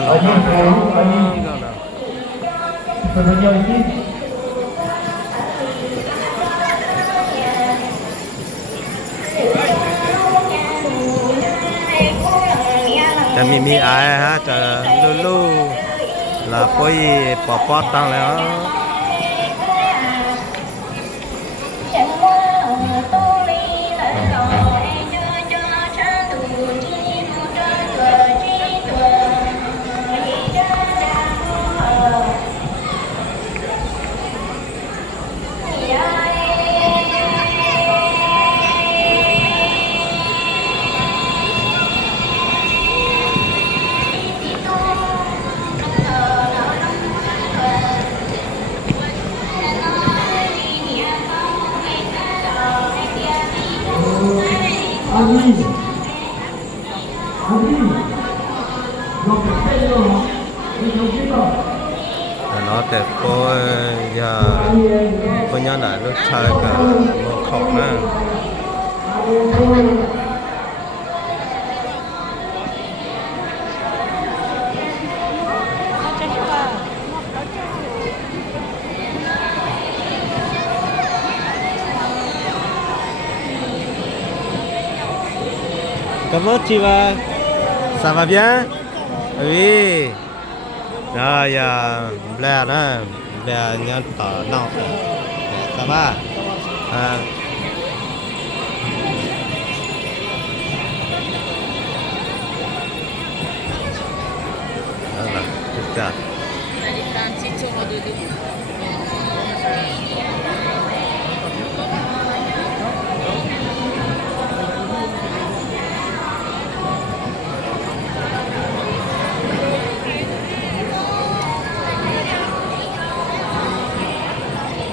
cho nó con nào cho mi ai ha cho lu là coi bỏ bót tăngแล้วnó để cô giờ cô nhớ lại lúc chơi cả một khẩu nữa Comment tu vas? Ça va bien? Oui. Rồi Blair đó, Blair nhớ tờ nọ. Ça va? À. Đó là tất cả. Allez, fais un petit tour de dos.